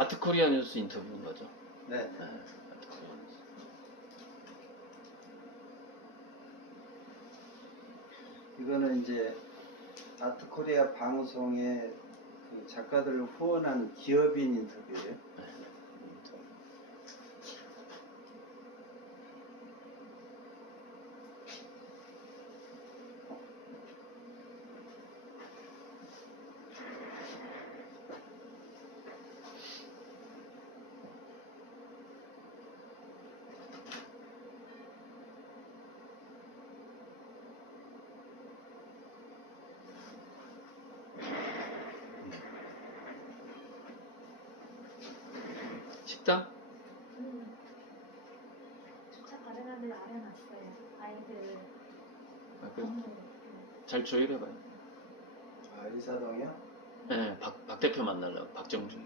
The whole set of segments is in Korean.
아트코리아 뉴스 인터뷰인 거죠? 네. 네. 아트코리아 뉴스. 이거는 이제 아트코리아 방송의 그 작가들을 후원한 기업인 인터뷰예요. 네. 식당? 주차 가능한 데를 알아놨어요. 아이들 잘 조율해봐요. 아, 이사동이요? 네, 박 대표 만나려고. 박정주.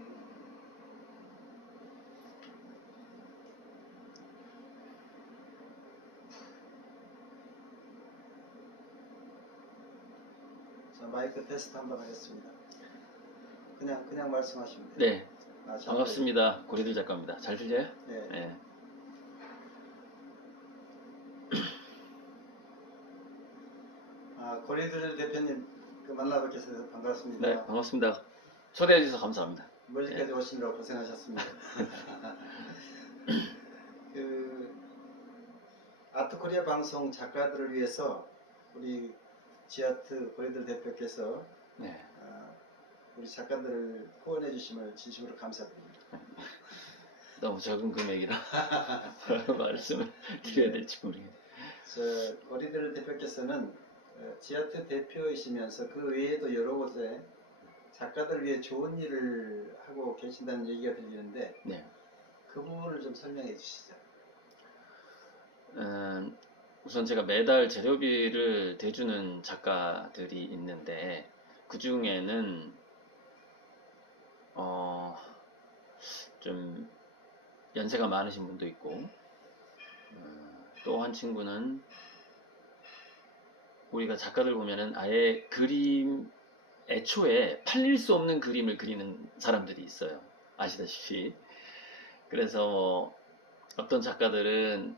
자, 마이크 테스트 한번 하겠습니다. 그냥 말씀하시면 돼요. 네, 아, 잘 반갑습니다. 고리들 작가입니다. 잘 들려요? 들려요? 네. 네. 아, 고리들 대표님 그 만나뵙게 해서 반갑습니다. 네, 반갑습니다. 초대해 주셔서 감사합니다. 멀리까지 네. 오시느라 고생하셨습니다. 그 아트코리아 방송 작가들을 위해서 우리 지아트 고리들 대표께서 네. 우리 작가들을 후원해 주심을 진심으로 감사드립니다. 너무 적은 금액이라 말씀을 드려야 될지 모르겠네요. 저 고리들 대표께서는 지아트 대표이시면서 그 외에도 여러 곳에 작가들 위해 좋은 일을 하고 계신다는 얘기가 들리는데 네. 그 부분을 좀 설명해 주시죠. 우선 제가 매달 재료비를 대주는 작가들이 있는데 그 중에는 좀 연세가 많으신 분도 있고 또 한 친구는 우리가 작가들 보면은 아예 그림 애초에 팔릴 수 없는 그림을 그리는 사람들이 있어요. 아시다시피. 그래서 어떤 작가들은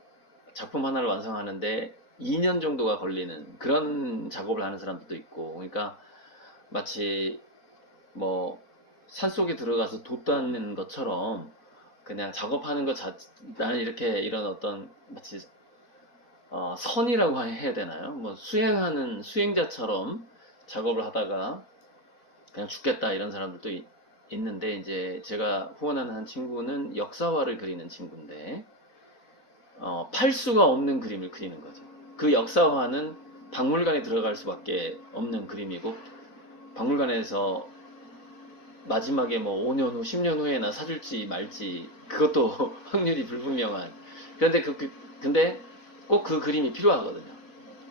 작품 하나를 완성하는데 2년 정도가 걸리는 그런 작업을 하는 사람들도 있고, 그러니까 마치 뭐 산속에 들어가서 돛다는 것처럼 그냥 작업하는 것 나는 이렇게 이런 어떤 마치 선이라고 해야 되나요? 뭐 수행하는 수행자처럼 작업을 하다가 그냥 죽겠다 이런 사람들도 있는데, 이제 제가 후원하는 한 친구는 역사화를 그리는 친구인데 팔 수가 없는 그림을 그리는 거죠. 그 역사화는 박물관에 들어갈 수밖에 없는 그림이고, 박물관에서 마지막에 뭐 5년 후, 10년 후에나 사줄지 말지 그것도 확률이 불분명한. 근데 꼭 그 그림이 필요하거든요.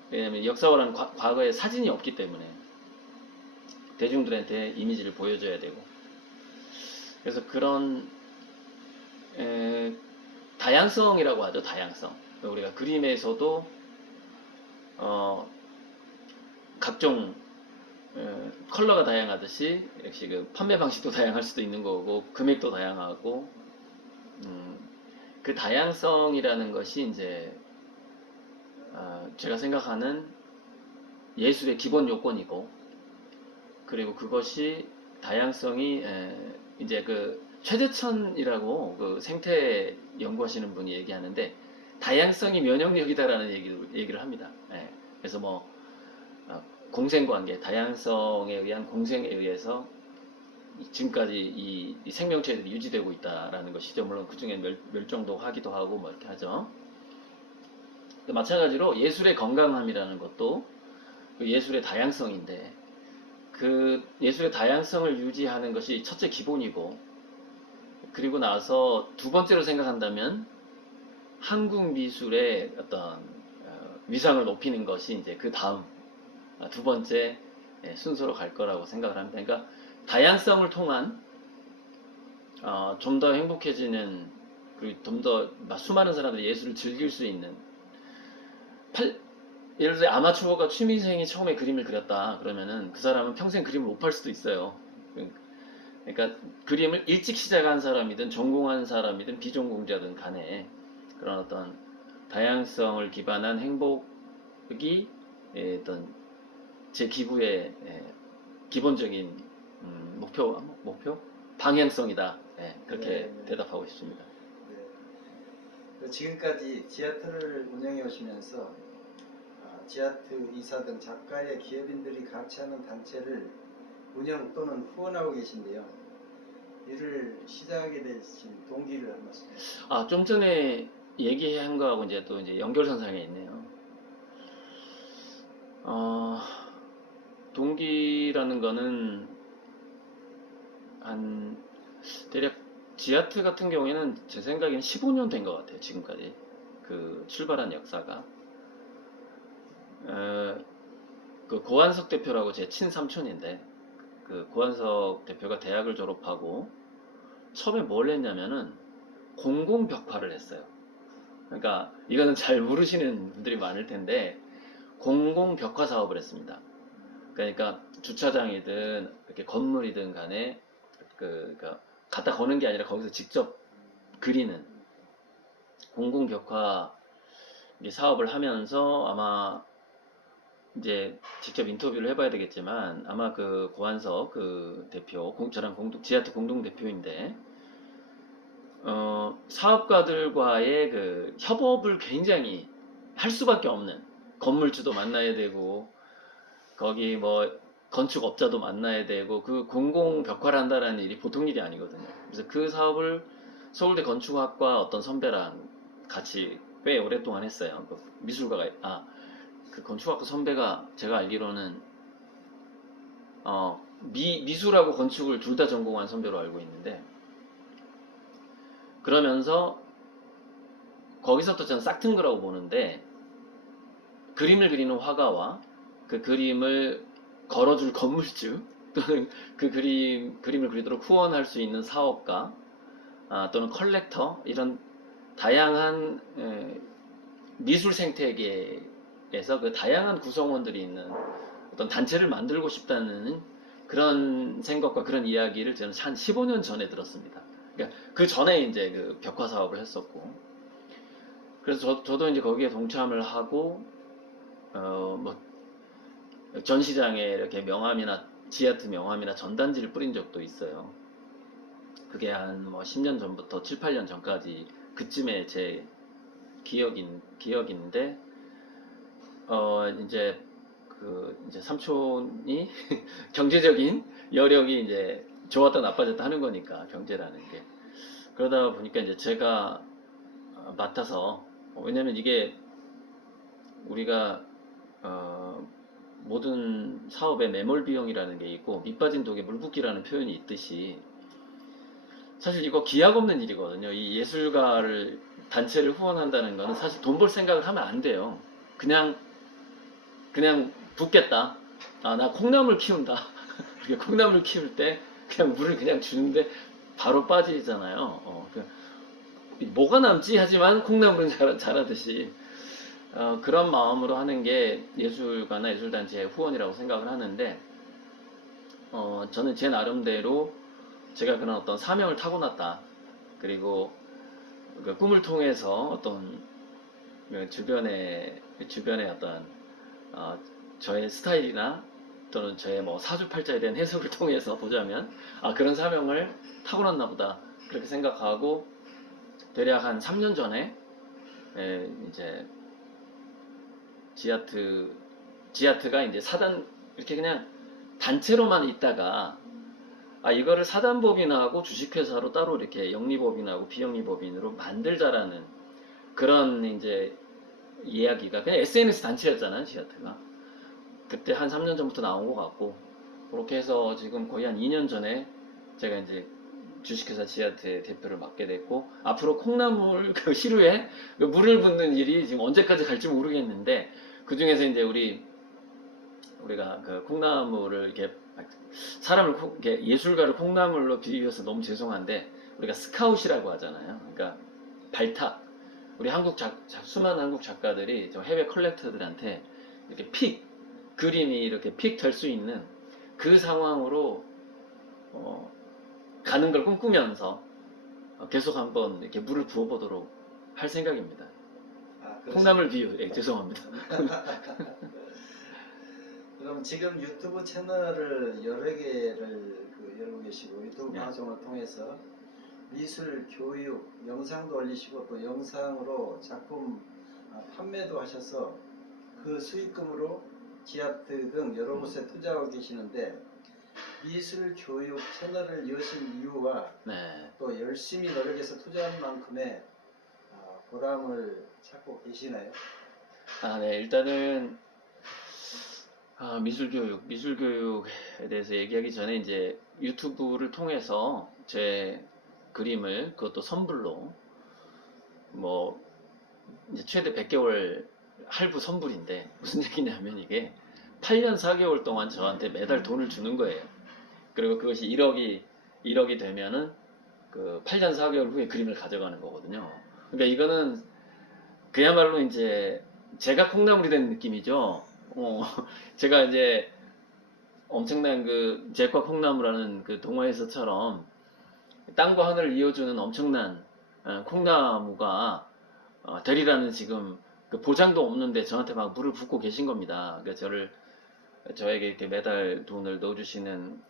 왜냐하면 역사화라는 과거에 사진이 없기 때문에 대중들한테 이미지를 보여줘야 되고, 그래서 그런 다양성이라고 하죠. 다양성. 우리가 그림에서도 각종 컬러가 다양하듯이 역시 그 판매 방식도 다양할 수도 있는 거고 금액도 다양하고, 그 다양성이라는 것이 이제 제가 생각하는 예술의 기본 요건이고, 그리고 그것이 다양성이 이제 그 최재천이라고 그 생태 연구하시는 분이 얘기하는데 다양성이 면역력이다라는 얘기를 합니다. 그래서 뭐 공생관계, 다양성에 의한 공생에 의해서 지금까지 이 생명체들이 유지되고 있다라는 것이죠. 물론 그 중에 멸종도 하기도 하고 뭐 이렇게 하죠. 마찬가지로 예술의 건강함이라는 것도 그 예술의 다양성인데, 그 예술의 다양성을 유지하는 것이 첫째 기본이고, 그리고 나서 두 번째로 생각한다면 한국 미술의 어떤 위상을 높이는 것이 이제 그 다음 두 번째 순서로 갈 거라고 생각을 합니다. 그러니까 다양성을 통한 좀 더 행복해지는, 그리고 좀 더 수많은 사람들이 예술을 즐길 수 있는, 예를 들어 아마추어가 취미생이 처음에 그림을 그렸다 그러면은 그 사람은 평생 그림을 못 팔 수도 있어요. 그러니까 그림을 일찍 시작한 사람이든 전공한 사람이든 비전공자든 간에 그런 어떤 다양성을 기반한 행복이 어떤 제 기부의 기본적인 목표 방향성이다. 그렇게 네. 대답하고 싶습니다. 네. 지금까지 지하트를 운영해 오시면서 지하트 이사 등 작가의 기업인들이 같이 하는 단체를 운영 또는 후원하고 계신데요. 이를 시작하게 되신 동기를 한 말씀 해주세요. 좀 전에 얘기한 거하고 이제 또 이제 연결선상에 있네요. 동기라는 거는 한 대략 지하트 같은 경우에는 제 생각에는 15년 된 것 같아요. 지금까지 그 출발한 역사가. 그 고한석 대표라고 제 친삼촌인데 그 고한석 대표가 대학을 졸업하고 처음에 뭘 했냐면은 공공벽화를 했어요. 그러니까 이거는 잘 모르시는 분들이 많을 텐데 공공벽화 사업을 했습니다. 그러니까 주차장이든 이렇게 건물이든 간에 그러니까 갖다 거는 게 아니라 거기서 직접 그리는 공공벽화 사업을 하면서 아마 이제 직접 인터뷰를 해봐야 되겠지만 아마 그 고한석 그 대표 저랑 지하트 공동 대표인데 사업가들과의 그 협업을 굉장히 할 수밖에 없는 건물주도 만나야 되고 거기 뭐 건축업자도 만나야 되고 그 공공 벽화를 한다는 일이 보통 일이 아니거든요. 그래서 그 사업을 서울대 건축학과 어떤 선배랑 같이 꽤 오랫동안 했어요. 그 미술가가 그 건축학과 선배가 제가 알기로는 미술하고 건축을 둘 다 전공한 선배로 알고 있는데 그러면서 거기서부터 저는 싹튼 거라고 보는데 그림을 그리는 화가와 그 그림을 걸어줄 건물주 또는 그 그림을 그리도록 후원할 수 있는 사업가 또는 컬렉터 이런 다양한 미술 생태계에서 그 다양한 구성원들이 있는 어떤 단체를 만들고 싶다는 그런 생각과 그런 이야기를 저는 한 15년 전에 들었습니다. 그러니까 그 전에 이제 그 벽화 사업을 했었고 그래서 저도 이제 거기에 동참을 하고 뭐 전시장에 이렇게 명함이나 지하트 명함이나 전단지를 뿌린 적도 있어요. 그게 한 뭐 10년 전부터 7, 8년 전까지 그쯤에 제 기억인데 이제 이제 삼촌이 경제적인 여력이 이제 좋았다 나빠졌다 하는 거니까 경제라는 게 그러다 보니까 이제 제가 맡아서 왜냐면 이게 우리가 모든 사업에 매몰 비용이라는 게 있고 밑빠진 독에 물 붓기라는 표현이 있듯이 사실 이거 기약 없는 일이거든요. 이 예술가를 단체를 후원한다는 거는 사실 돈 벌 생각을 하면 안 돼요. 그냥 붓겠다. 나 콩나물 키운다. 콩나물 키울 때 그냥 물을 그냥 주는데 바로 빠지잖아요. 뭐가 남지 하지만 콩나물은 자라듯이 그런 마음으로 하는 게 예술가나 예술단체의 후원이라고 생각을 하는데 저는 제 나름대로 제가 그런 어떤 사명을 타고났다. 그리고 그 꿈을 통해서 어떤 주변의 어떤 저의 스타일이나 또는 저의 뭐 사주팔자에 대한 해석을 통해서 보자면 그런 사명을 타고났나 보다 그렇게 생각하고 대략 한 3년 전에 이제 지하트가 이제 이렇게 그냥 단체로만 있다가 이거를 사단법인하고 주식회사로 따로 이렇게 영리법인하고 비영리법인으로 만들자라는 그런 이제 이야기가 그냥 SNS 단체였잖아요, 지하트가. 그때 한 3년 전부터 나온 것 같고 그렇게 해서 지금 거의 한 2년 전에 제가 이제 주식회사 지하트의 대표를 맡게 됐고 앞으로 콩나물 그 시루에 물을 붓는 일이 지금 언제까지 갈지 모르겠는데 그 중에서 이제 우리가 그 콩나물을 이렇게 이렇게 예술가를 콩나물로 비유해서 너무 죄송한데 우리가 스카웃이라고 하잖아요. 그러니까 발탁. 우리 수많은 한국 작가들이 저 해외 컬렉터들한테 이렇게 그림이 이렇게 픽 될 수 있는 그 상황으로 가는 걸 꿈꾸면서 계속 한번 이렇게 물을 부어보도록 할 생각입니다. 콩나물 비유, 예, 죄송합니다. 그럼 지금 유튜브 채널을 여러 개를 열고 계시고 유튜브 네. 방송을 통해서 미술, 교육, 영상도 올리시고 또 영상으로 작품 판매도 하셔서 그 수익금으로 지아트 등 여러 곳에 투자하고 계시는데 미술, 교육 채널을 여신 이유와 네. 또 열심히 노력해서 투자한 만큼의 보람을 찾고 계시나요? 네, 일단은 미술교육에 대해서 얘기하기 전에 이제 유튜브를 통해서 제 그림을 그것도 선불로 뭐 이제 최대 100개월 할부 선불인데 무슨 얘기냐면 이게 8년 4개월 동안 저한테 매달 돈을 주는 거예요. 그리고 그것이 1억이 되면은 그 8년 4개월 후에 그림을 가져가는 거거든요. 그러니까 이거는 그야말로 이제 제가 콩나물이 된 느낌이죠. 제가 이제 엄청난 그 잭과 콩나무라는 그 동화에서처럼 땅과 하늘을 이어주는 엄청난 콩나무가 되리라는 지금 그 보장도 없는데 저한테 막 물을 붓고 계신 겁니다. 그러니까 저에게 이렇게 매달 돈을 넣어주시는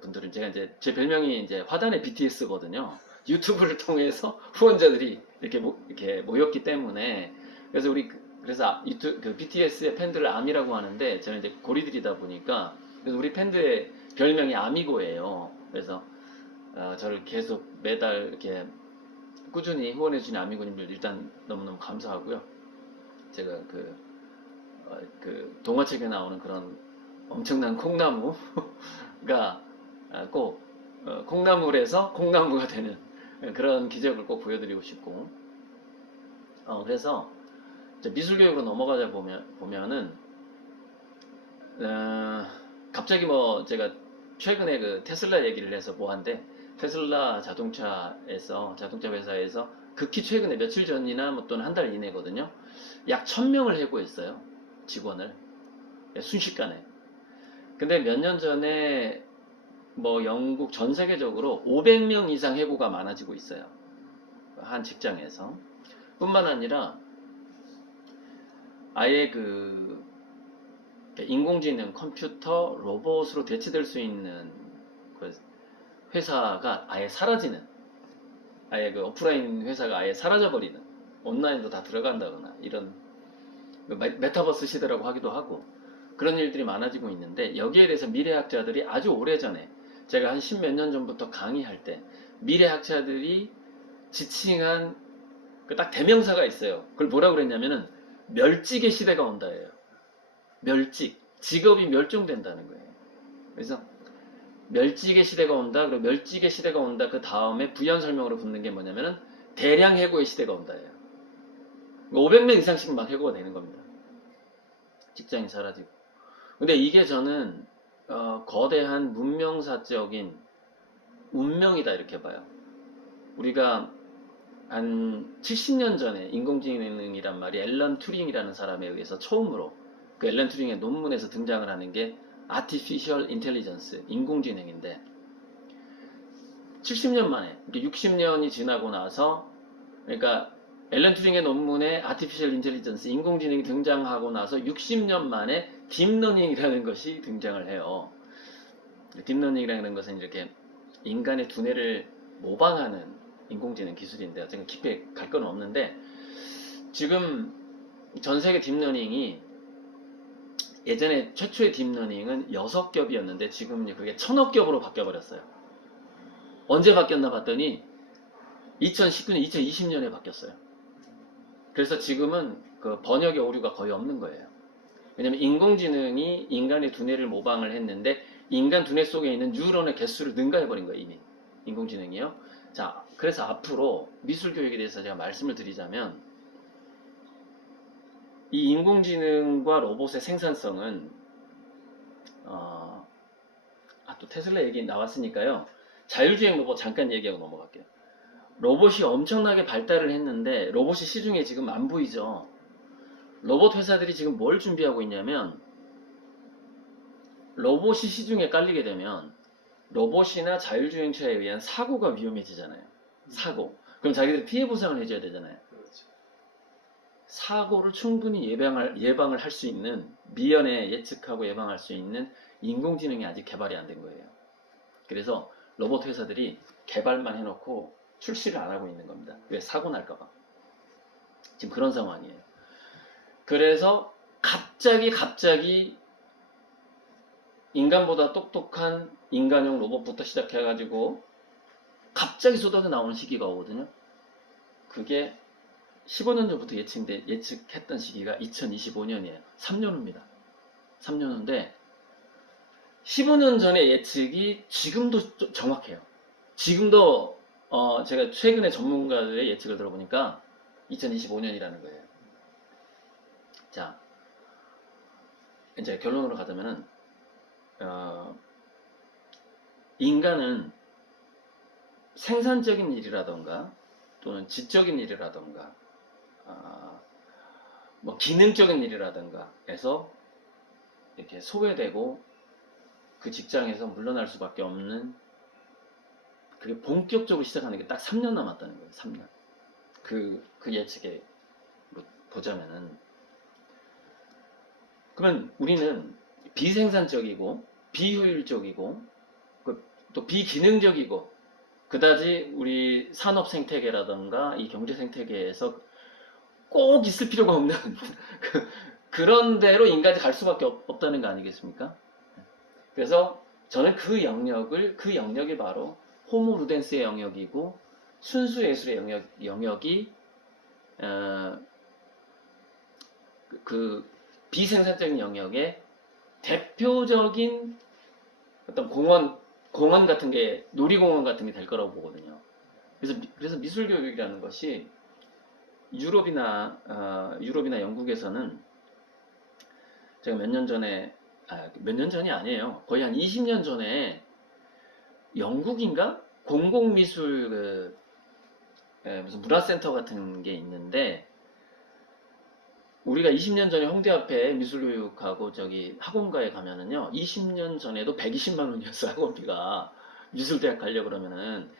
분들은 제가 이제 제 별명이 이제 화단의 BTS거든요. 유튜브를 통해서 후원자들이 이렇게 모였기 때문에 그래서 그래서 그 BTS의 팬들을 아미라고 하는데 저는 이제 고리들이다 보니까 그래서 우리 팬들의 별명이 아미고예요. 그래서 저를 계속 매달 이렇게 꾸준히 후원해주신 아미고님들 일단 너무너무 감사하고요. 제가 그 동화책에 나오는 그런 엄청난 콩나무가 꼭 콩나물에서 콩나무가 되는 그런 기적을 꼭 보여드리고 싶고 그래서 미술교육으로 넘어가자 보면은 갑자기 뭐 제가 최근에 그 테슬라 얘기를 해서 뭐한데 테슬라 자동차 회사에서 극히 최근에 며칠 전이나 뭐 또는 한 달 이내거든요. 약 1000명을 해고했어요. 직원을. 순식간에. 근데 몇 년 전에 뭐 영국 전 세계적으로 500명 이상 해고가 많아지고 있어요. 한 직장에서. 뿐만 아니라 아예 그 인공지능, 컴퓨터, 로봇으로 대체될 수 있는 그 회사가 아예 사라지는, 아예 그 오프라인 회사가 아예 사라져버리는, 온라인도 다 들어간다거나 이런 메타버스 시대라고 하기도 하고 그런 일들이 많아지고 있는데 여기에 대해서 미래학자들이 아주 오래전에 제가 한 10몇 년 전부터 강의할 때 미래학자들이 지칭한 그 딱 대명사가 있어요. 그걸 뭐라고 그랬냐면은 멸직의 시대가 온다예요. 멸직. 직업이 멸종된다는 거예요. 그래서 멸직의 시대가 온다. 그리고 멸직의 시대가 온다. 그 다음에 부연 설명으로 붙는 게 뭐냐면은 대량 해고의 시대가 온다예요. 500명 이상씩 막 해고가 되는 겁니다. 직장이 사라지고. 근데 이게 저는 거대한 문명사적인 운명이다 이렇게 봐요. 우리가 한 70년 전에 인공지능이란 말이 앨런 튜링이라는 사람에 의해서 처음으로 그 앨런 튜링의 논문에서 등장을 하는 게 Artificial Intelligence, 인공지능인데 70년 만에, 60년이 지나고 나서 그러니까 앨런 튜링의 논문에 Artificial Intelligence, 인공지능이 등장하고 나서 60년 만에 딥러닝이라는 것이 등장을 해요. 딥러닝이라는 것은 이렇게 인간의 두뇌를 모방하는 인공지능 기술인데 어쨌든 깊게 갈 건 없는데 지금 전 세계 딥러닝이 예전에 최초의 딥러닝은 6겹이었는데 지금 그게 1000억 겹으로 바뀌어버렸어요. 언제 바뀌었나 봤더니 2019년, 2020년에 바뀌었어요. 그래서 지금은 그 번역의 오류가 거의 없는 거예요. 왜냐면 인공지능이 인간의 두뇌를 모방을 했는데 인간 두뇌 속에 있는 뉴런의 개수를 능가해버린 거예요, 이미. 인공지능이요. 자, 그래서 앞으로 미술교육에 대해서 제가 말씀을 드리자면 이 인공지능과 로봇의 생산성은 또 테슬라 얘기 나왔으니까요. 자율주행 로봇 잠깐 얘기하고 넘어갈게요. 로봇이 엄청나게 발달을 했는데 로봇이 시중에 지금 안 보이죠. 로봇 회사들이 지금 뭘 준비하고 있냐면 로봇이 시중에 깔리게 되면 로봇이나 자율주행차에 의한 사고가 위험해지잖아요. 사고. 그럼 자기들이 피해 보상을 해줘야 되잖아요. 그렇죠. 사고를 충분히 예방을 할 수 있는, 미연에 예측하고 예방할 수 있는 인공지능이 아직 개발이 안 된 거예요. 그래서 로봇 회사들이 개발만 해놓고 출시를 안 하고 있는 겁니다. 왜? 사고 날까봐. 지금 그런 상황이에요. 그래서 갑자기 인간보다 똑똑한 인간용 로봇부터 시작해가지고 갑자기 쏟아져 나오는 시기가 오거든요. 그게 15년 전부터 예측했던 시기가 2025년이에요. 3년 후입니다. 3년 후인데 15년 전의 예측이 지금도 정확해요. 지금도 제가 최근에 전문가들의 예측을 들어보니까 2025년이라는 거예요. 자, 이제 결론으로 가자면은 인간은 생산적인 일이라던가 또는 지적인 일이라던가 뭐 기능적인 일이라던가 해서 이렇게 소외되고 그 직장에서 물러날 수밖에 없는, 그게 본격적으로 시작하는 게 딱 3년 남았다는 거예요. 3년. 그 예측에 보자면은, 그러면 우리는 비생산적이고 비효율적이고 또 비기능적이고 그다지 우리 산업 생태계라던가 이 경제 생태계에서 꼭 있을 필요가 없는 그런 데로 인간이 갈 수밖에 없다는 거 아니겠습니까? 그래서 저는 그 영역이 바로 호모 루덴스의 영역이고 순수 예술의 영역이 그 비생산적인 영역의 대표적인 어떤 공원 같은 게, 놀이공원 같은 게 될 거라고 보거든요. 그래서 미술 교육이라는 것이 유럽이나 영국에서는 제가 몇 년 전이 아니에요. 거의 한 20년 전에 영국인가? 공공미술 무슨 문화센터 같은 게 있는데, 우리가 20년 전에 홍대 앞에 미술교육하고 저기 학원가에 가면은요, 20년 전에도 120만 원이었어요, 학원비가. 미술대학 가려고 그러면은.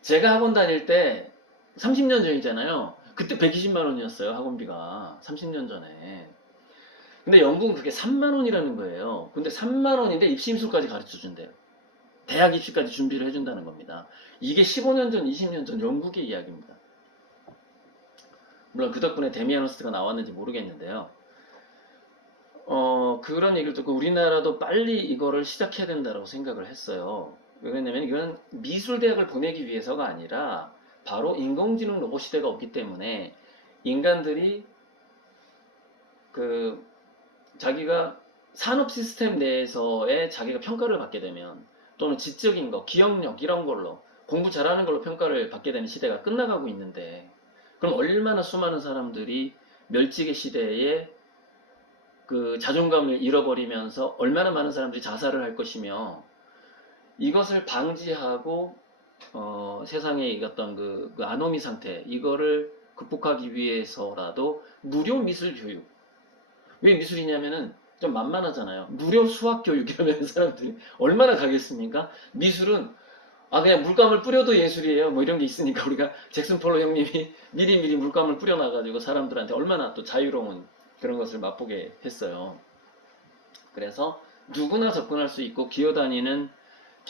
제가 학원 다닐 때 30년 전이잖아요. 그때 120만 원이었어요, 학원비가. 30년 전에. 근데 영국은 그게 3만 원이라는 거예요. 근데 3만 원인데 입시미술까지 가르쳐 준대요. 대학 입시까지 준비를 해준다는 겁니다. 이게 15년 전, 20년 전 영국의 이야기입니다. 물론 그 덕분에 데미안 호스트가 나왔는지 모르겠는데요. 그런 얘기를 듣고 우리나라도 빨리 이거를 시작해야 된다고 생각을 했어요. 왜냐면 이건 미술대학을 보내기 위해서가 아니라 바로 인공지능 로봇 시대가 없기 때문에 인간들이 자기가 산업 시스템 내에서의 자기가 평가를 받게 되면, 또는 지적인 거, 기억력 이런 걸로 공부 잘하는 걸로 평가를 받게 되는 시대가 끝나가고 있는데, 그럼 얼마나 수많은 사람들이 멸치계 시대에 그 자존감을 잃어버리면서 얼마나 많은 사람들이 자살을 할 것이며, 이것을 방지하고 세상의 어떤 그 아노미 상태, 이거를 극복하기 위해서라도 무료 미술 교육. 왜 미술이냐면은 좀 만만하잖아요. 무료 수학 교육 이러면 사람들이 얼마나 가겠습니까? 미술은 그냥 물감을 뿌려도 예술이에요. 뭐 이런 게 있으니까 우리가 잭슨 폴로 형님이 미리 물감을 뿌려놔가지고 사람들한테 얼마나 또 자유로운 그런 것을 맛보게 했어요. 그래서 누구나 접근할 수 있고 기어다니는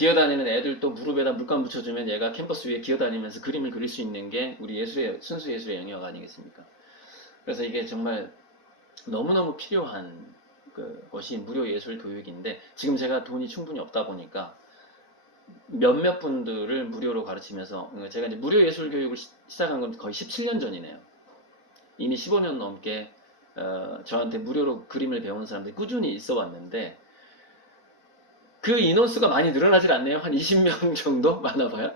애들도 무릎에다 물감 묻혀주면 얘가 캔버스 위에 기어다니면서 그림을 그릴 수 있는 게 우리 순수 예술의 영역 아니겠습니까? 그래서 이게 정말 너무너무 필요한 것이 무료 예술 교육인데, 지금 제가 돈이 충분히 없다 보니까 몇몇 분들을 무료로 가르치면서, 제가 이제 무료 예술 교육을 시작한 건 거의 17년 전이네요. 이미 15년 넘게 저한테 무료로 그림을 배우는 사람들이 꾸준히 있어 왔는데, 그 인원수가 많이 늘어나질 않네요. 한 20명 정도 많아봐요.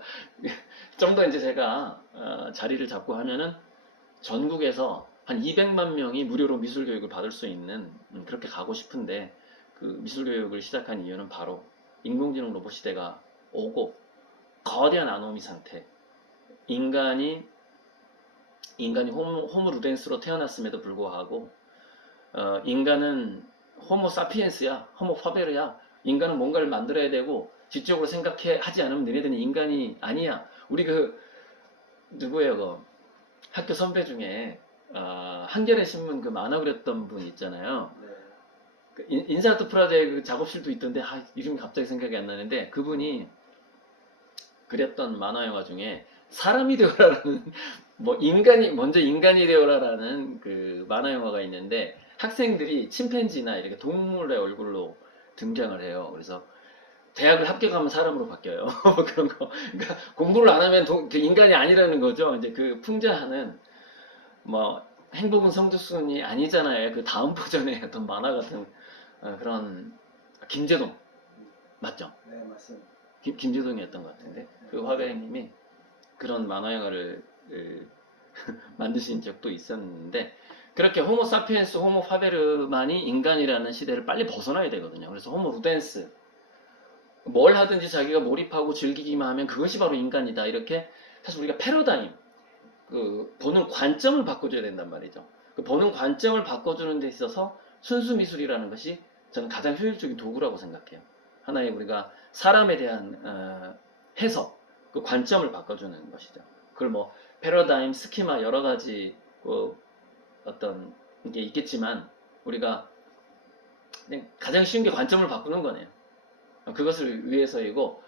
좀 더 이제 제가 자리를 잡고 하면은 전국에서 한 200만 명이 무료로 미술 교육을 받을 수 있는, 그렇게 가고 싶은데, 그 미술 교육을 시작한 이유는 바로 인공지능 로봇 시대가 오고 거대한 아노미 상태, 인간이 호모 루덴스로 태어났음에도 불구하고 인간은 호모 사피엔스야, 호모 파베르야. 인간은 뭔가를 만들어야 되고 지적으로 하지 않으면 너네들은 인간이 아니야. 우리 누구예요? 학교 선배 중에 한겨레 신문 만화 그렸던 분 있잖아요. 네. 인사아트 프라자의 작업실도 있던데 이름이 갑자기 생각이 안 나는데 그분이 그렸던 만화 영화 중에 사람이 되어라라는 먼저 인간이 되어라라는 만화 영화가 있는데 학생들이 침팬지나 이렇게 동물의 얼굴로 등장을 해요. 그래서 대학을 합격하면 사람으로 바뀌어요. 그런 거. 그러니까 공부를 안 하면 인간이 아니라는 거죠. 이제 풍자하는 행복은 성적순이 아니잖아요. 그 다음 버전의 어떤 만화 같은 그런 김재동 맞죠? 네, 맞습니다. 김재동이었던 것 같은데 그 화가님이 그런 만화 영화를 만드신 적도 있었는데 그렇게 호모 사피엔스, 호모 파베르만이 인간이라는 시대를 빨리 벗어나야 되거든요. 그래서 호모 루덴스 뭘 하든지 자기가 몰입하고 즐기기만 하면 그것이 바로 인간이다. 이렇게 사실 우리가 패러다임 보는 관점을 바꿔줘야 된단 말이죠. 보는 관점을 바꿔주는 데 있어서 순수 미술이라는 것이 저는 가장 효율적인 도구라고 생각해요. 하나의 우리가 사람에 대한 해석, 관점을 바꿔주는 것이죠. 그걸 패러다임, 스키마 여러 가지 어떤 게 있겠지만 우리가 그냥 가장 쉬운 게 관점을 바꾸는 거네요. 그것을 위해서이고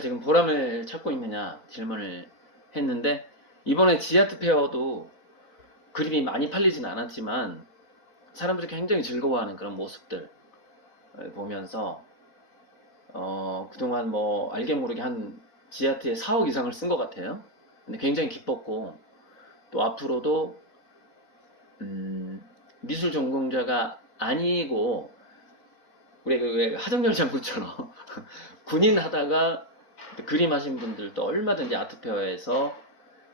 지금 보람을 찾고 있느냐 질문을 했는데 이번에 지아트 페어도 그림이 많이 팔리진 않았지만 사람들이 굉장히 즐거워하는 그런 모습들 보면서 그동안 알게 모르게 한 지아트에 4억 이상을 쓴 것 같아요. 근데 굉장히 기뻤고 또 앞으로도 미술 전공자가 아니고 우리 왜 하정열 장군처럼 군인 하다가 그림 하신 분들도 얼마든지 아트페어에서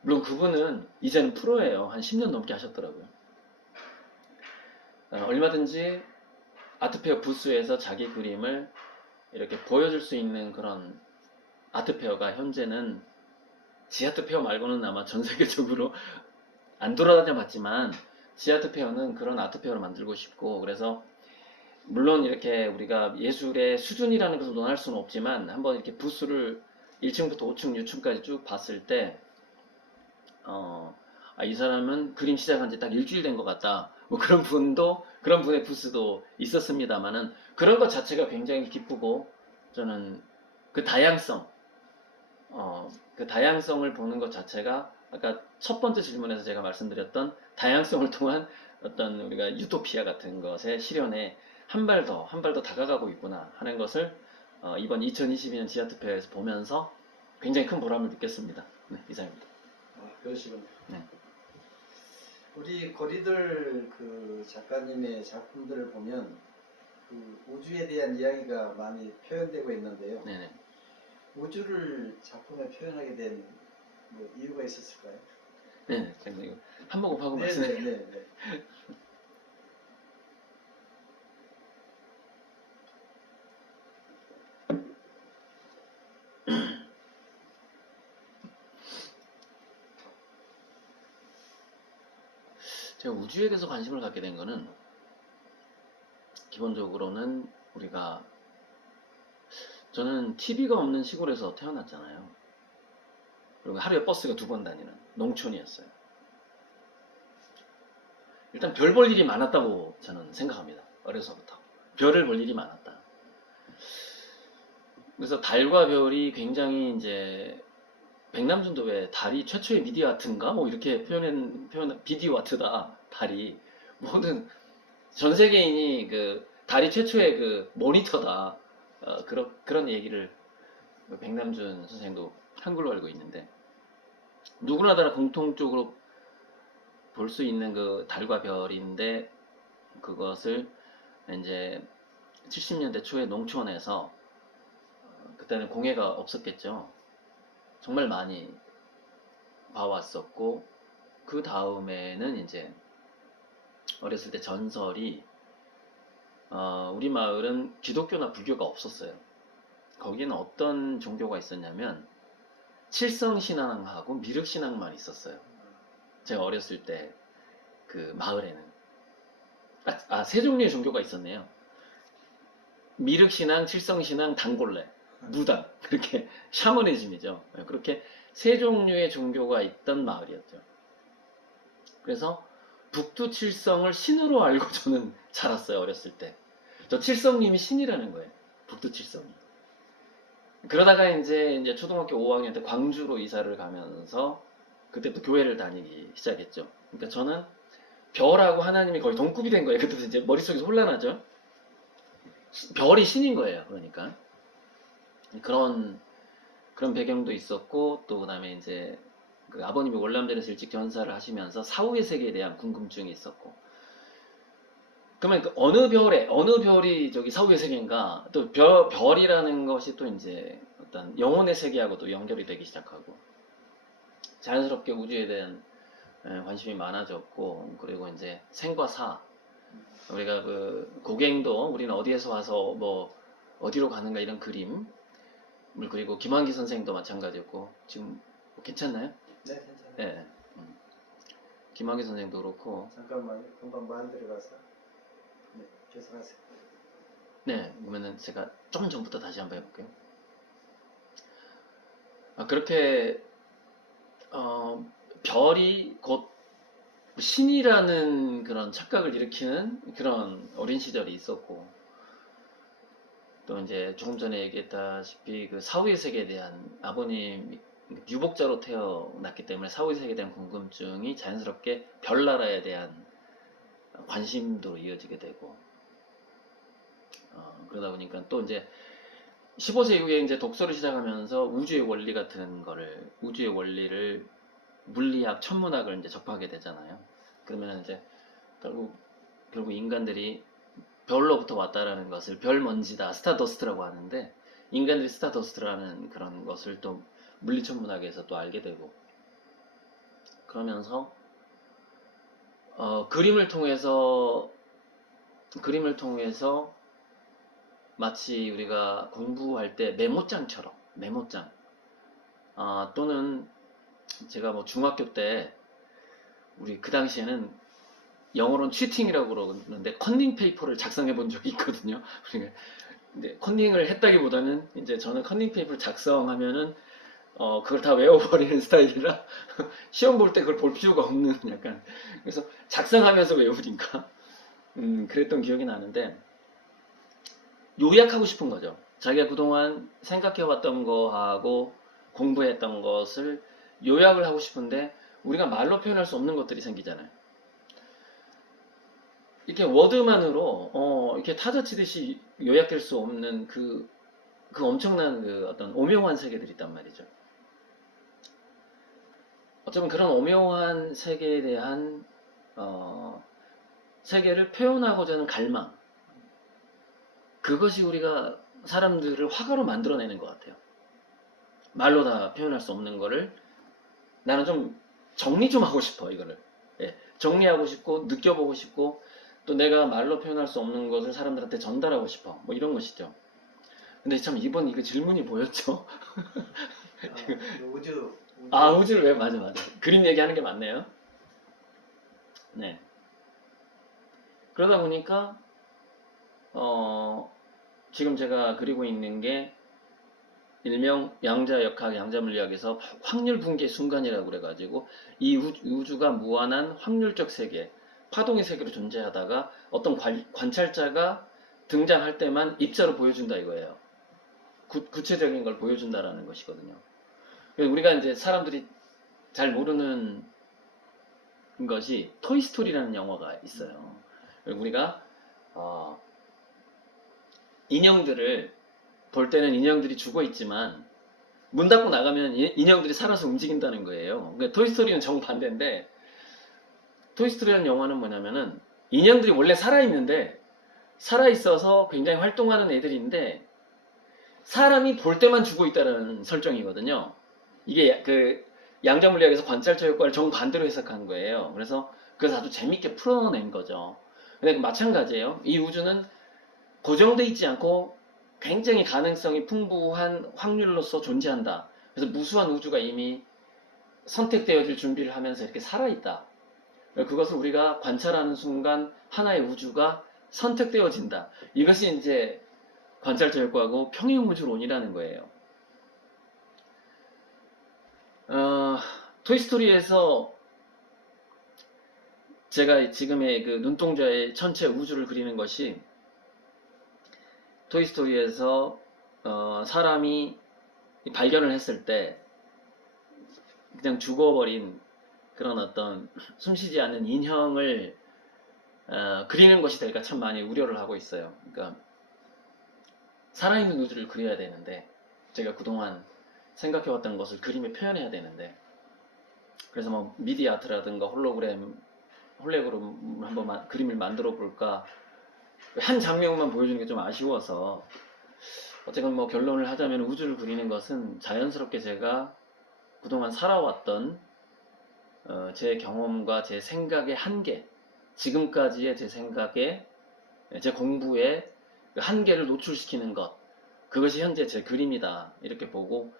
물론 그분은 이제는 프로예요. 한 10년 넘게 하셨더라고요. 얼마든지 아트페어 부스에서 자기 그림을 이렇게 보여줄 수 있는 그런 아트페어가 현재는 지아트페어 말고는 아마 전 세계적으로 안 돌아다녀 봤지만 지아트페어는 그런 아트페어를 만들고 싶고 그래서 물론 이렇게 우리가 예술의 수준이라는 것을 논할 수는 없지만 한번 이렇게 부스를 1층부터 5층, 6층까지 쭉 봤을 때 이 사람은 그림 시작한 지 딱 일주일 된 것 같다. 그런 분의 부스도 있었습니다만은 그런 것 자체가 굉장히 기쁘고 저는 그 다양성을 보는 것 자체가 아까 첫 번째 질문에서 제가 말씀드렸던 다양성을 통한 어떤 우리가 유토피아 같은 것의 실현에 한 발 더 다가가고 있구나 하는 것을 이번 2022년 지아트페어에서 보면서 굉장히 큰 보람을 느꼈습니다. 네, 이상입니다. 그러시군요. 네. 우리 고리들 작가님의 작품들을 보면 우주에 대한 이야기가 많이 표현되고 있는데요. 네네. 우주를 작품에 표현하게 된 이유가 있었을까요? 네, 제가 이거 한 모금 하고 말씀드릴게요. 네네네. 제가 우주에 대해서 관심을 갖게 된 거는 기본적으로는 저는 TV가 없는 시골에서 태어났잖아요. 그리고 하루에 버스가 2번 다니는 농촌이었어요. 일단 별 볼 일이 많았다고 저는 생각합니다. 어려서부터. 별을 볼 일이 많았다. 그래서 달과 별이 굉장히 이제 백남준도 왜 달이 최초의 미디어 아트인가? 이렇게 표현 비디오 아트다. 달이 모든 전 세계인이 달이 최초의 모니터다. 그런 얘기를 백남준 선생도 한글로 알고 있는데 누구나 다 공통적으로 볼 수 있는 달과 별인데 그것을 이제 70년대 초에 농촌에서 그때는 공해가 없었겠죠. 정말 많이 봐왔었고 그 다음에는 이제 어렸을 때 전설이 우리 마을은 기독교나 불교가 없었어요. 거기는 어떤 종교가 있었냐면 칠성신앙하고 미륵신앙만 있었어요. 제가 어렸을 때 그 마을에는 세 종류의 종교가 있었네요. 미륵신앙, 칠성신앙, 단골레 무당, 그렇게 샤머니즘이죠. 그렇게 세 종류의 종교가 있던 마을이었죠. 그래서 북두칠성을 신으로 알고 저는 자랐어요, 어렸을 때. 저 칠성님이 신이라는 거예요, 북두칠성이. 그러다가 이제 초등학교 5학년 때 광주로 이사를 가면서 그때부터 교회를 다니기 시작했죠. 그러니까 저는 별하고 하나님이 거의 동급이 된 거예요. 그때부터 이제 머릿속에서 혼란하죠. 별이 신인 거예요. 그러니까 그런 배경도 있었고, 또 그다음에 이제 그 아버님이 월남전에서 일찍 전사를 하시면서 사후의 세계에 대한 궁금증이 있었고, 그러면 그 어느 별이 저기 사후의 세계인가, 또 별이라는 것이 또 이제 어떤 영혼의 세계하고 또 연결이 되기 시작하고, 자연스럽게 우주에 대한 관심이 많아졌고, 그리고 이제 생과 사, 우리가 그 고갱도 우리는 어디에서 와서 뭐 어디로 가는가 이런 그림을 그리고 김환기 선생님도 마찬가지였고, 지금 뭐 괜찮나요? 네, 괜찮아요. 네. 김환기 선생님도 그렇고. 잠깐만요. 금방 말 들어가서. 네, 계속하세요. 네, 그러면은 제가 좀 전부터 다시 한번 해볼게요. 그렇게 별이 곧 신이라는 그런 착각을 일으키는 그런 어린 시절이 있었고, 또 이제 조금 전에 얘기했다시피 그 사후의 세계에 대한 아버님 유복자로 태어났기 때문에 사후의 세계에 대한 궁금증이 자연스럽게 별나라에 대한 관심도 이어지게 되고, 그러다 보니까 또 이제 15세 이후에 이제 독서를 시작하면서 우주의 원리 같은 거를, 우주의 원리를 물리학, 천문학을 이제 접하게 되잖아요. 그러면 이제 결국 인간들이 별로부터 왔다라는 것을 별먼지다, 스타더스트라고 하는데, 인간들이 스타더스트라는 그런 것을 또 물리천문학에서 또 알게 되고, 그러면서 그림을 통해서 마치 우리가 공부할 때 메모장처럼, 메모장, 또는 제가 뭐 중학교 때 우리 그 당시에는 영어로는 치팅이라고 그러는데 컨닝 페이퍼를 작성해 본 적이 있거든요. 근데 컨닝을 했다기보다는 이제 저는 컨닝 페이퍼를 작성하면은 그걸 다 외워버리는 스타일이라 시험 볼 때 그걸 볼 필요가 없는 약간, 그래서 작성하면서 외우니까 그랬던 기억이 나는데, 요약하고 싶은 거죠. 자기가 그동안 생각해왔던 거하고 공부했던 것을 요약을 하고 싶은데 우리가 말로 표현할 수 없는 것들이 생기잖아요. 이렇게 워드만으로 이렇게 타자치듯이 요약될 수 없는 그 엄청난 그 어떤 오묘한 세계들이 있단 말이죠. 어쩌면 그런 오묘한 세계에 대한 세계를 표현하고자 하는 갈망, 그것이 우리가 사람들을 화가로 만들어내는 것 같아요. 말로 다 표현할 수 없는 거를 나는 좀 정리 좀 하고 싶어, 이거를. 예, 정리하고 싶고 느껴보고 싶고, 또 내가 말로 표현할 수 없는 것을 사람들한테 전달하고 싶어, 뭐 이런 것이죠. 근데 참 이번 이거 질문이 뭐였죠? 우주. 우주를 왜, 맞아. 그림 얘기하는 게 맞네요. 네. 그러다 보니까 지금 제가 그리고 있는 게 일명 양자역학, 양자물리학에서 확률 붕괴 순간이라고 그래가지고, 이 우주가 무한한 확률적 세계, 파동의 세계로 존재하다가 어떤 관찰자가 등장할 때만 입자로 보여준다 이거예요. 구체적인 걸 보여준다라는 것이거든요. 우리가 이제 사람들이 잘 모르는 것이 토이스토리라는 영화가 있어요. 우리가 인형들을 볼 때는 인형들이 죽어 있지만 문 닫고 나가면 인형들이 살아서 움직인다는 거예요. 그러니까 토이스토리는 정반대인데, 토이스토리라는 영화는 뭐냐면은 인형들이 원래 살아있는데, 살아있어서 굉장히 활동하는 애들인데 사람이 볼 때만 죽어 있다는 설정이거든요. 이게 그 양자물리학에서 관찰자 효과를 정반대로 해석한 거예요. 그래서 아주 재밌게 풀어낸 거죠. 근데 마찬가지예요. 이 우주는 고정돼 있지 않고 굉장히 가능성이 풍부한 확률로서 존재한다. 그래서 무수한 우주가 이미 선택되어질 준비를 하면서 이렇게 살아있다. 그것을 우리가 관찰하는 순간 하나의 우주가 선택되어진다. 이것이 이제 관찰자효과고 평행우주론이라는 거예요. 토이스토리에서 제가 지금의 그 눈동자의 전체 우주를 그리는 것이 토이스토리에서 사람이 발견을 했을 때 그냥 죽어버린 그런 어떤 숨쉬지 않는 인형을 그리는 것이 될까 참 많이 우려를 하고 있어요. 그러니까 살아있는 우주를 그려야 되는데 제가 그동안 생각해왔던 것을 그림에 표현해야 되는데 그래서 뭐 미디 아트라든가 홀로그램 한번 그림을 만들어 볼까 한 장면만 보여주는 게 좀 아쉬워서 어쨌든 뭐 결론을 하자면 우주를 그리는 것은 자연스럽게 제가 그동안 살아왔던 제 경험과 제 생각의 한계, 지금까지의 제 생각에 제 공부의 그 한계를 노출시키는 것, 그것이 현재 제 그림이다 이렇게 보고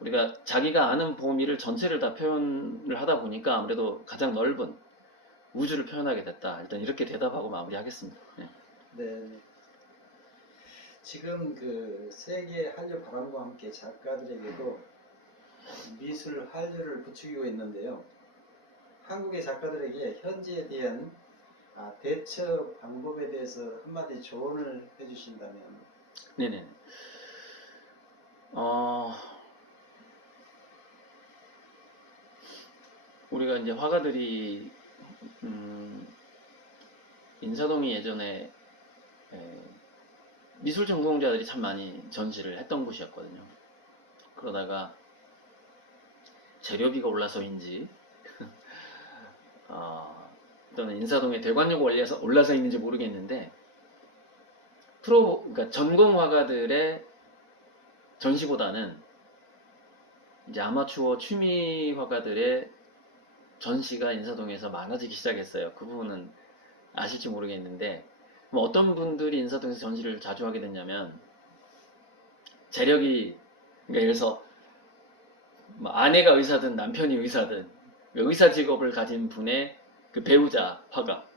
우리가 자기가 아는 범위를 전체를 다 표현을 하다 보니까 아무래도 가장 넓은 우주를 표현하게 됐다. 일단 이렇게 대답하고 마무리하겠습니다. 네. 네. 지금 그 세계 한류 바람과 함께 작가들에게도 미술 한류를 부추기고 있는데요. 한국의 작가들에게 현지에 대한 대처 방법에 대해서 한마디 조언을 해주신다면. 네네. 우리가 이제 화가들이 인사동이 예전에 미술 전공자들이 참 많이 전시를 했던 곳이었거든요. 그러다가 재료비가 올라서인지 또는 인사동에 대관료가 올라서 있는지 모르겠는데 그러니까 전공 화가들의 전시보다는 이제 아마추어 취미 화가들의 전시가 인사동에서 많아지기 시작했어요. 그 부분은 아실지 모르겠는데 뭐 어떤 분들이 인사동에서 전시를 자주 하게 됐냐면 재력이 그러니까 예를 들어서 뭐 아내가 의사든 남편이 의사든 의사 직업을 가진 분의 그 배우자 화가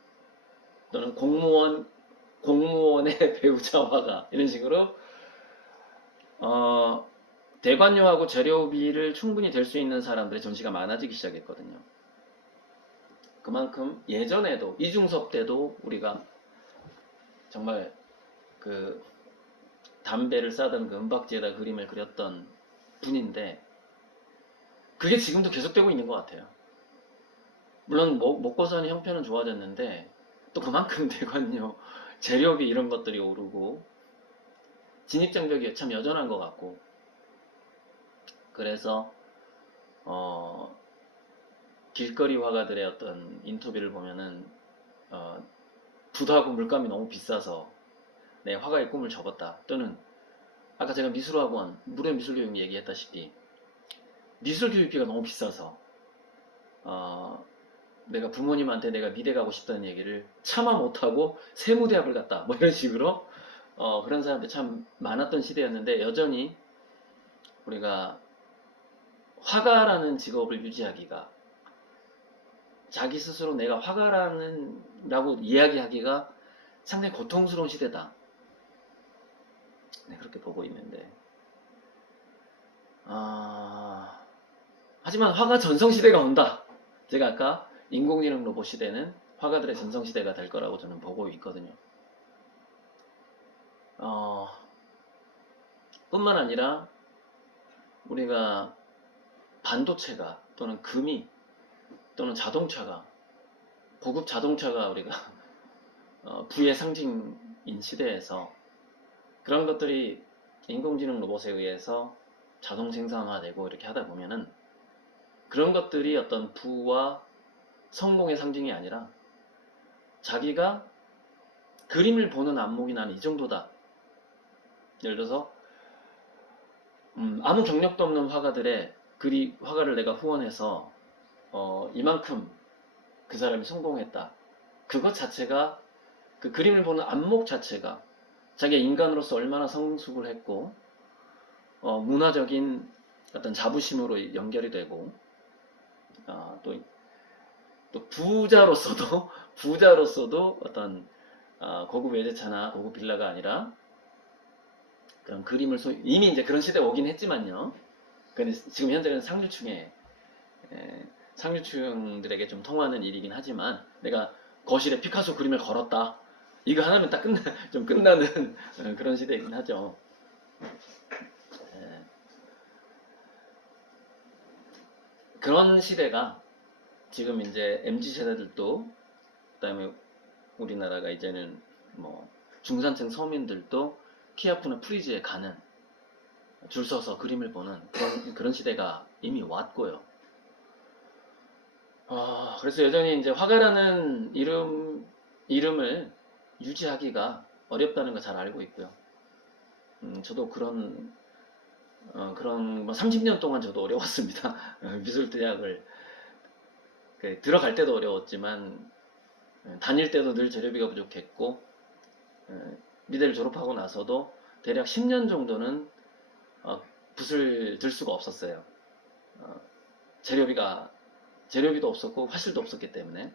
또는 공무원의 배우자 화가 이런 식으로 대관료하고 재료비를 충분히 댈 수 있는 사람들의 전시가 많아지기 시작했거든요. 그만큼 예전에도 이중섭 때도 우리가 정말 그 담배를 싸던 그 은박지에다 그림을 그렸던 분인데 그게 지금도 계속되고 있는 것 같아요. 물론 먹고 사는 형편은 좋아졌는데 또 그만큼 대관료, 재료비 이런 것들이 오르고 진입장벽이 참 여전한 것 같고 그래서 길거리 화가들의 어떤 인터뷰를 보면은 부도하고 물감이 너무 비싸서 내 화가의 꿈을 접었다. 또는 아까 제가 미술학원, 무료 미술교육 얘기했다시피 미술교육비가 너무 비싸서 내가 부모님한테 내가 미대 가고 싶다는 얘기를 차마 못하고 세무대학을 갔다. 뭐 이런 식으로 그런 사람들 참 많았던 시대였는데 여전히 우리가 화가라는 직업을 유지하기가 자기 스스로 내가 화가라고 이야기하기가 상당히 고통스러운 시대다. 네, 그렇게 보고 있는데 하지만 화가 전성시대가 온다. 제가 아까 인공지능 로봇 시대는 화가들의 전성시대가 될 거라고 저는 보고 있거든요. 뿐만 아니라 우리가 반도체가 또는 금이 또는 자동차가 고급 자동차가 우리가 부의 상징인 시대에서 그런 것들이 인공지능 로봇에 의해서 자동 생산화되고 이렇게 하다 보면은 그런 것들이 어떤 부와 성공의 상징이 아니라 자기가 그림을 보는 안목이 나는 이 정도다. 예를 들어서 아무 경력도 없는 화가들의 화가를 내가 후원해서 이만큼 그 사람이 성공했다. 그것 자체가 그 그림을 보는 안목 자체가 자기가 인간으로서 얼마나 성숙을 했고 문화적인 어떤 자부심으로 연결이 되고 또 부자로서도 어떤 고급 외제차나 고급 빌라가 아니라 그런 그림을 이미 이제 그런 시대가 오긴 했지만요. 근데 지금 현재는 상류층들에게 좀 통하는 일이긴 하지만 내가 거실에 피카소 그림을 걸었다. 이거 하나면 딱 좀 끝나는 그런 시대이긴 하죠. 예. 그런 시대가 지금 이제 MZ 세대들도 그다음에 우리나라가 이제는 뭐 중산층 서민들도 키아프나 프리즈에 가는 줄 서서 그림을 보는 그런 시대가 이미 왔고요. 그래서 여전히 이제 화가라는 이름을 유지하기가 어렵다는 거 잘 알고 있고요. 저도 그런 뭐 30년 동안 저도 어려웠습니다. 미술대학을 들어갈 때도 어려웠지만 다닐 때도 늘 재료비가 부족했고 미대를 졸업하고 나서도 대략 10년 정도는 붓을 들 수가 없었어요. 재료비도 없었고 화실도 없었기 때문에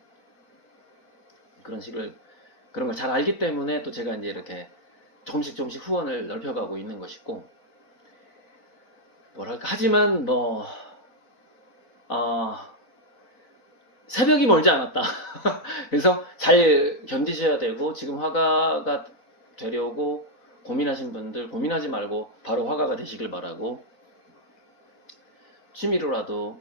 그런 걸 잘 알기 때문에 또 제가 이제 이렇게 조금씩 후원을 넓혀가고 있는 것이고, 뭐랄까, 하지만 새벽이 멀지 않았다. 그래서 잘 견디셔야 되고, 지금 화가가 되려고 고민하신 분들 고민하지 말고 바로 화가가 되시길 바라고, 취미로라도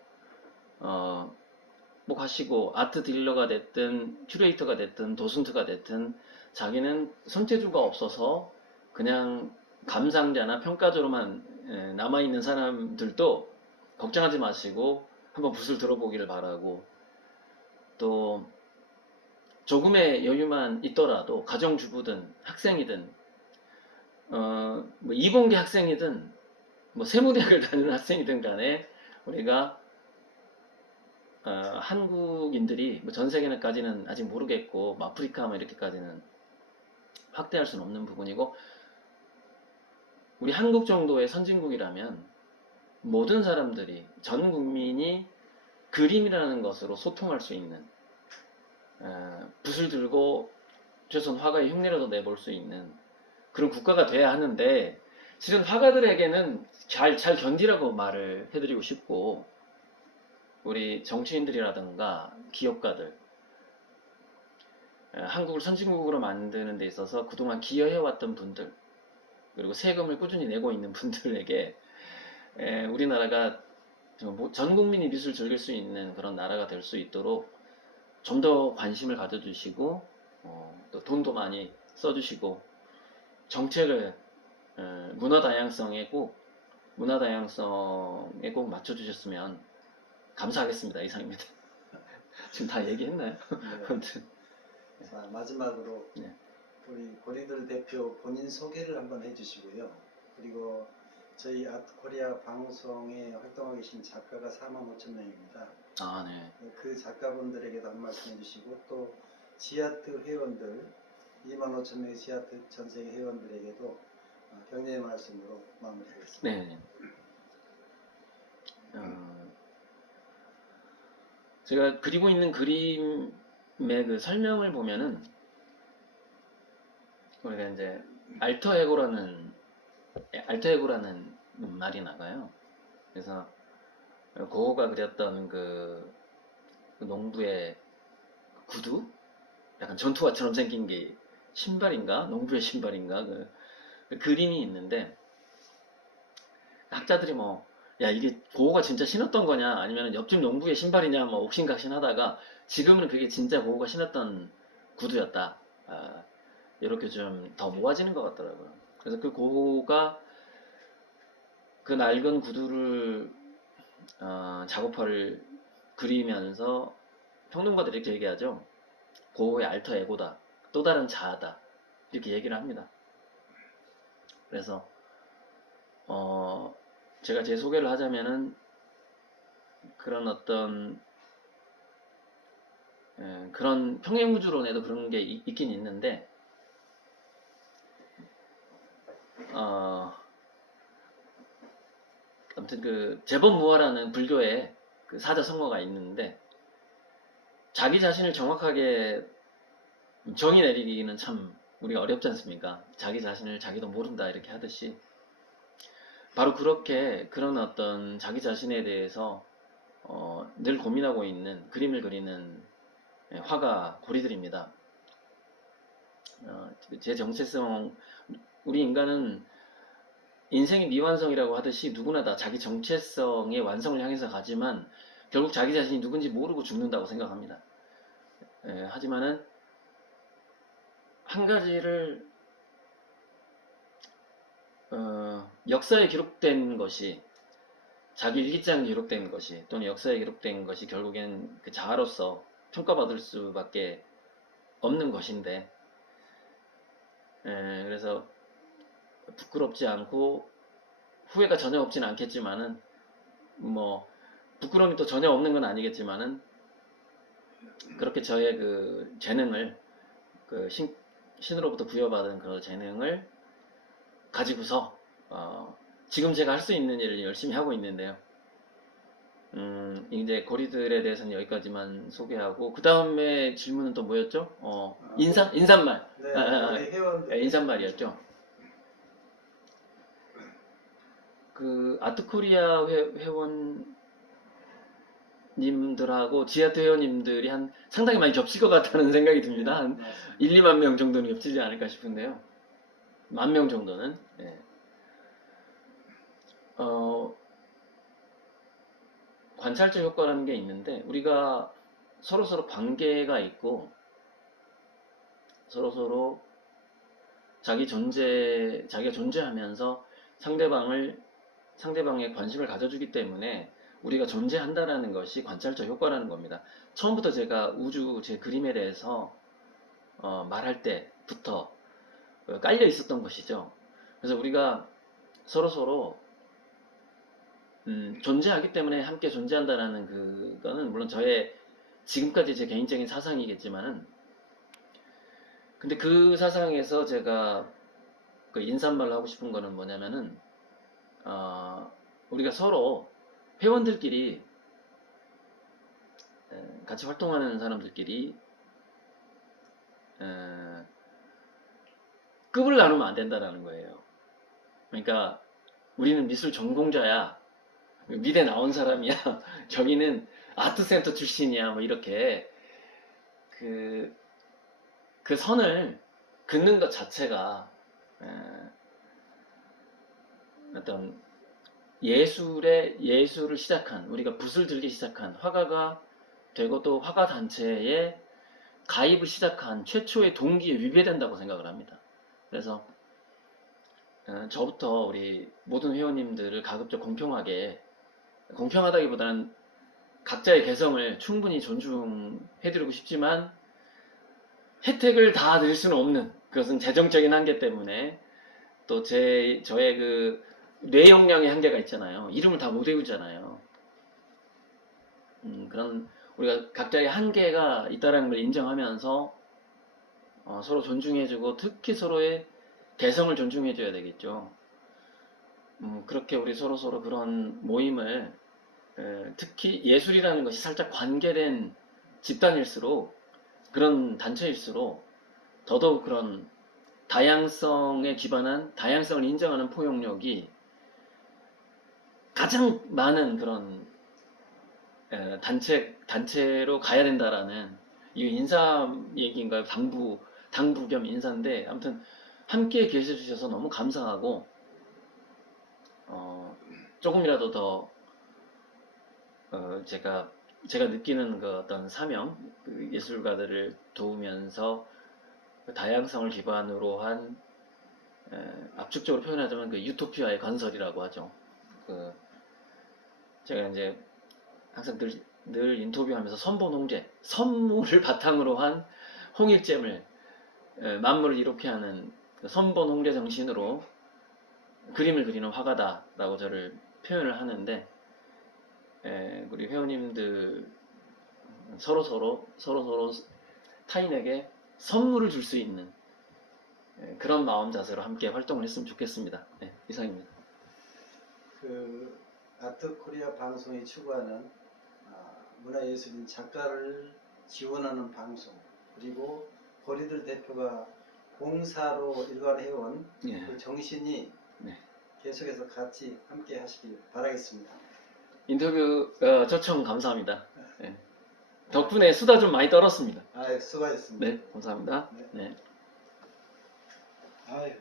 뭐 가시고 아트 딜러가 됐든 큐레이터가 됐든 도슨트가 됐든 자기는 손재주가 없어서 그냥 감상자나 평가자로만 남아있는 사람들도 걱정하지 마시고 한번 붓을 들어보기를 바라고, 또 조금의 여유만 있더라도 가정주부든 학생이든 뭐 이공계 학생이든 뭐 세무대학을 다니는 학생이든 간에 우리가 한국인들이 뭐 전 세계까지는 아직 모르겠고 뭐 아프리카 뭐 이렇게까지는 확대할 수는 없는 부분이고, 우리 한국 정도의 선진국이라면 모든 사람들이 전 국민이 그림이라는 것으로 소통할 수 있는, 붓을 들고 최소한 화가의 흉내라도 내볼 수 있는 그런 국가가 돼야 하는데, 실은 화가들에게는 잘 견디라고 말을 해드리고 싶고, 우리 정치인들이라든가 기업가들, 한국을 선진국으로 만드는 데 있어서 그동안 기여해왔던 분들, 그리고 세금을 꾸준히 내고 있는 분들에게 우리나라가 전 국민이 미술을 즐길 수 있는 그런 나라가 될 수 있도록 좀 더 관심을 가져주시고, 또 돈도 많이 써주시고, 정책을 문화 다양성에 꼭 맞춰주셨으면 감사하겠습니다. 이상입니다. 지금 다 얘기했나요? 네. 아무튼. 자, 마지막으로 네. 우리 고리들 대표 본인 소개를 한번 해주시고요. 그리고 저희 아트코리아 방송에 활동하고 계신 작가가 45,000명입니다. 아, 네. 그 작가분들에게도 한 말씀 해주시고, 또 지아트 회원들 25,000명의 지아트 전세계 회원들에게도 격려의 말씀으로 마무리하겠습니다. 네. 제가 그리고 있는 그림의 그 설명을 보면은 우리가 이제 알터 에고라는 말이 나가요. 그래서 고흐가 그렸던 그 농부의 구두, 약간 전투화처럼 생긴 게 신발인가, 농부의 신발인가, 그 그림이 있는데, 학자들이 야, 이게 고흐가 진짜 신었던 거냐, 아니면 옆집 농부의 신발이냐, 옥신각신하다가 지금은 그게 진짜 고흐가 신었던 구두였다, 이렇게 좀 더 모아지는 것 같더라고요. 그래서 그 고흐가 그 낡은 구두를 작업화를 그리면서 평론가들이 이렇게 얘기하죠. 고흐의 알터 에고다, 또 다른 자아다, 이렇게 얘기를 합니다. 그래서 제가 제 소개를 하자면은 그런 어떤 그런 평행우주론에도 그런 게 있긴 있는데, 아무튼 그 제법무화라는 불교의 그 사자성어가 있는데, 자기 자신을 정확하게 정의 내리기는 참 우리가 어렵지 않습니까? 자기 자신을 자기도 모른다 이렇게 하듯이 바로 그렇게 그런 어떤 자기 자신에 대해서 늘 고민하고 있는 그림을 그리는 화가 고리들입니다. 제 정체성, 우리 인간은 인생의 미완성이라고 하듯이 누구나 다 자기 정체성의 완성을 향해서 가지만 결국 자기 자신이 누군지 모르고 죽는다고 생각합니다. 하지만은 한 가지를 역사에 기록된 것이, 자기 일기장에 기록된 것이 또는 역사에 기록된 것이 결국엔 그 자아로서 평가받을 수밖에 없는 것인데, 그래서 부끄럽지 않고 후회가 전혀 없지는 않겠지만은, 뭐 부끄러움이 또 전혀 없는 건 아니겠지만은, 그렇게 저의 그 재능을, 그 신으로부터 부여받은 그 재능을 가지고서 지금 제가 할 수 있는 일을 열심히 하고 있는데요. 이제 고리들에 대해서는 여기까지만 소개하고, 그 다음에 질문은 또 뭐였죠? 인사말. 네, 우리 회원들. 인사말이었죠. 그 아트코리아 회원님들하고 지하트 회원님들이 상당히 많이 겹칠 것 같다는 생각이 듭니다. 한 1, 2만 명 정도는 겹치지 않을까 싶은데요. 10,000명 정도는. 예. 관찰적 효과라는 게 있는데, 우리가 서로서로 관계가 있고 서로서로 자기가 존재하면서 상대방의 관심을 가져주기 때문에 우리가 존재한다라는 것이 관찰적 효과라는 겁니다. 처음부터 제가 우주 제 그림에 대해서 말할 때부터 깔려 있었던 것이죠. 그래서 우리가 서로서로 존재하기 때문에 함께 존재한다라는 그거는 물론 지금까지 제 개인적인 사상이겠지만은, 근데 그 사상에서 제가 그 인사말로 하고 싶은 거는 뭐냐면은, 우리가 서로 회원들끼리, 같이 활동하는 사람들끼리 급을 나누면 안 된다라는 거예요. 그러니까 우리는 미술 전공자야, 미대 나온 사람이야, 저기는 아트센터 출신이야, 뭐 이렇게 그 선을 긋는 것 자체가 어떤 예술을 시작한, 우리가 붓을 들기 시작한, 화가가 되고 또 화가 단체에 가입을 시작한 최초의 동기에 위배된다고 생각을 합니다. 그래서 저부터 우리 모든 회원님들을 가급적 공평하다기보다는 각자의 개성을 충분히 존중해드리고 싶지만, 혜택을 다 드릴 수는 없는, 그것은 재정적인 한계 때문에, 또 저의 그 뇌 역량의 한계가 있잖아요. 이름을 다 못 외우잖아요. 그런 우리가 각자의 한계가 있다는 걸 인정하면서 서로 존중해주고, 특히 서로의 개성을 존중해줘야 되겠죠. 그렇게 우리 서로 그런 모임을, 특히 예술이라는 것이 살짝 관계된 집단일수록, 그런 단체일수록 더더욱 그런 다양성에 기반한, 다양성을 인정하는 포용력이 가장 많은 그런 단체로 가야 된다라는, 이 인사 얘기인가요? 당부 겸 인사인데, 아무튼 함께 계셔주셔서 너무 감사하고, 조금이라도 더 제가 느끼는 그 어떤 사명, 그 예술가들을 도우면서 그 다양성을 기반으로 한, 압축적으로 표현하자면 그 유토피아의 건설이라고 하죠. 제가 이제 항상 늘 인터뷰하면서 선본홍제, 선물을 바탕으로 한 홍일점을, 만물을 이롭게 하는 그 선본홍제 정신으로 그림을 그리는 화가다라고 저를 표현을 하는데, 우리 회원님들 서로 타인에게 선물을 줄 수 있는 그런 마음 자세로 함께 활동을 했으면 좋겠습니다. 네, 이상입니다. 그 아트코리아 방송이 추구하는 문화예술인 작가를 지원하는 방송, 그리고 고리들 대표가 봉사로 일관해온 예. 그 정신이 네. 계속해서 같이 함께 하시길 바라겠습니다. 인터뷰 초청 감사합니다. 네. 덕분에 수다 좀 많이 떨었습니다. 수고하셨습니다. 네, 감사합니다. 네. 네. 아유.